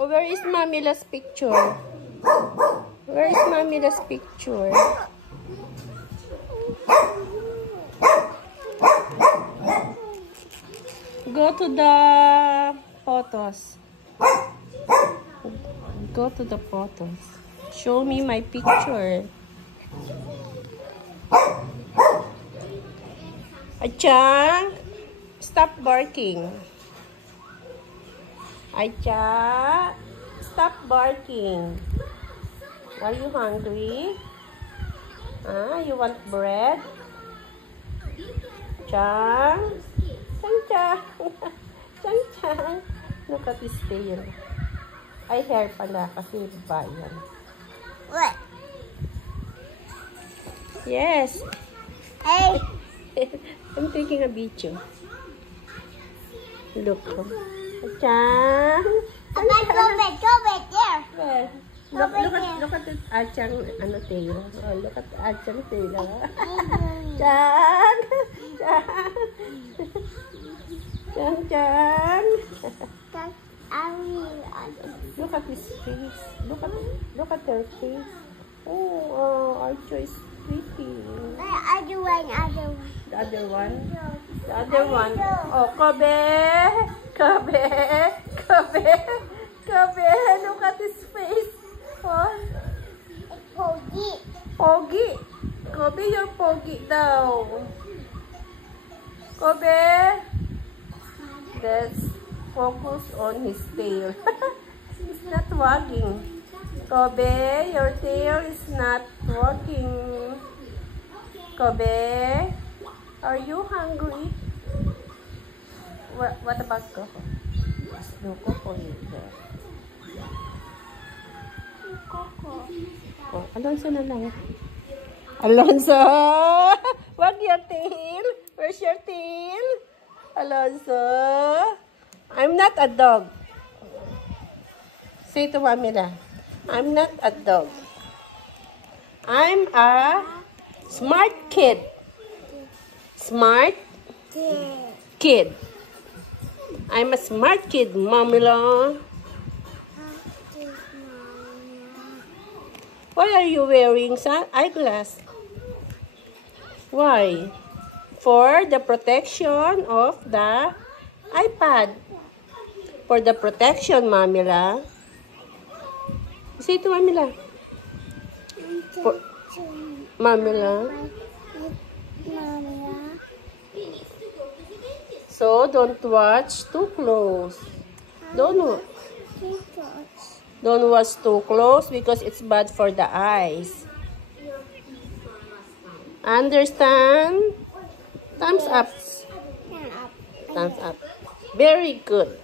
Oh, where is Mamila's picture? Where is Mamila's picture? Go to the photos. Go to the photos. Show me my picture. Achang, stop barking. Acha, stop barking. Are you hungry? You want bread? Chang? Chang. Chang Chang. Look at his tail. Ay, hair pala kasi babae yan. What? Yes. Hey. I'm taking a video. Look. Chang. Go back there. Well, look at the Achang tail. Oh, look at the Achang tail. Chang. Chang. Look at his face. Look at her face. Oh, Archo is pretty. The other one. The other one. The other one. Oh, Kobe. Look at his face. Oh. It's Pogi. Pogi. Kobe, you're Pogi daw. Kobe. Let's focus on his tail. He's not wagging. Kobe, your tail is not wagging. Kobe, are you hungry? What about Coco? There's no Coco here. Coco. Oh, Alonso na lang. Alonso! Wag your tail. Where's your tail? Alonso! I'm not a dog. Say to Mamila, I'm not a dog. I'm a smart kid. Smart kid. I'm a smart kid, Mamila. Why are you wearing eyeglass? Why? For the protection of the iPad. For the protection, Mamila. Say to Mamila. For Mamila. So, don't watch too close. Don't watch too close because it's bad for the eyes. Understand? Thumbs up. Thumbs up. Very good.